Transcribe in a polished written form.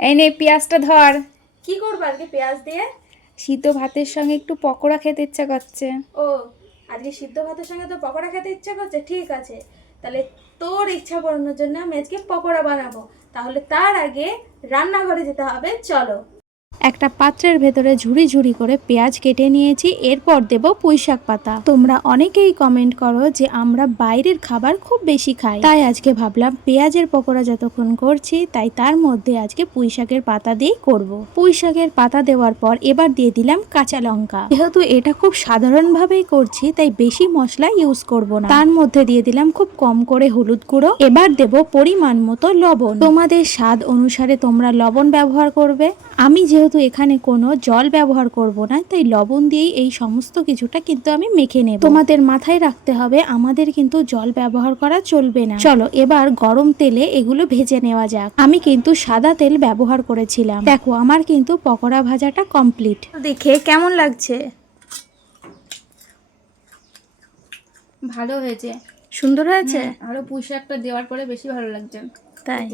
এই নে পেঁয়াজটা ধর। কি করবো আজকে পেঁয়াজ দিয়ে? সিদ্ধ ভাতের সঙ্গে একটু পকোড়া খেতে ইচ্ছা করছে। ও, আজকে সিদ্ধ ভাতের সঙ্গে তো পকোড়া খেতে ইচ্ছা করছে, ঠিক আছে। তাহলে তোর ইচ্ছা পূরণের জন্য আমি আজকে পকোড়া বানাবো। তাহলে তার আগে রান্নাঘরে যেতে হবে, চলো। একটা পাত্রের ভেতরে ঝুড়ি ঝুড়ি করে পেঁয়াজ কেটে নিয়েছি, এরপর দেব পুঁইশাক পাতা। তোমরা অনেকেই কমেন্ট করো যে আমরা বাইরের খাবার খুব বেশি খাই, তাই আজকে ভাবলাম পেঁয়াজের পকোড়া যতক্ষণ করছি তাই তার মধ্যে আজকে পুঁইশাকের পাতা দিয়েই করব। পুঁইশাকের পাতা দেওয়ার পর এবার দিয়ে দিলাম কাঁচা লঙ্কা। যেহেতু এটা খুব সাধারণভাবেই করছি তাই বেশি মশলা ইউজ করব না। তার মধ্যে দিয়ে দিলাম খুব কম করে হলুদ গুঁড়ো। এবার দেব পরিমাণ মতো লবণ। তোমাদের স্বাদ অনুসারে তোমরা লবণ ব্যবহার করবে। আমি যেহেতু এখানে কোনো জল ব্যবহার করব না তাই লবণ দিয়েই এই সমস্ত কিছুটা কিন্তু আমি মেখে নেব। তোমাদের মাথায় রাখতে হবে আমাদের কিন্তু জল ব্যবহার করা চলবে না। চলো এবার গরম তেলে এগুলো ভেজে নেওয়া যাক। আমি কিন্তু সাদা তেল ব্যবহার করেছিলাম। দেখো আমার কিন্তু পকোড়া ভাজাটা কমপ্লিট। দেখে কেমন লাগছে? ভালো হয়েছে, সুন্দর হয়েছে। আরো পুঁইশাকটা দেওয়ার পরে বেশি ভালো লাগছে। তাই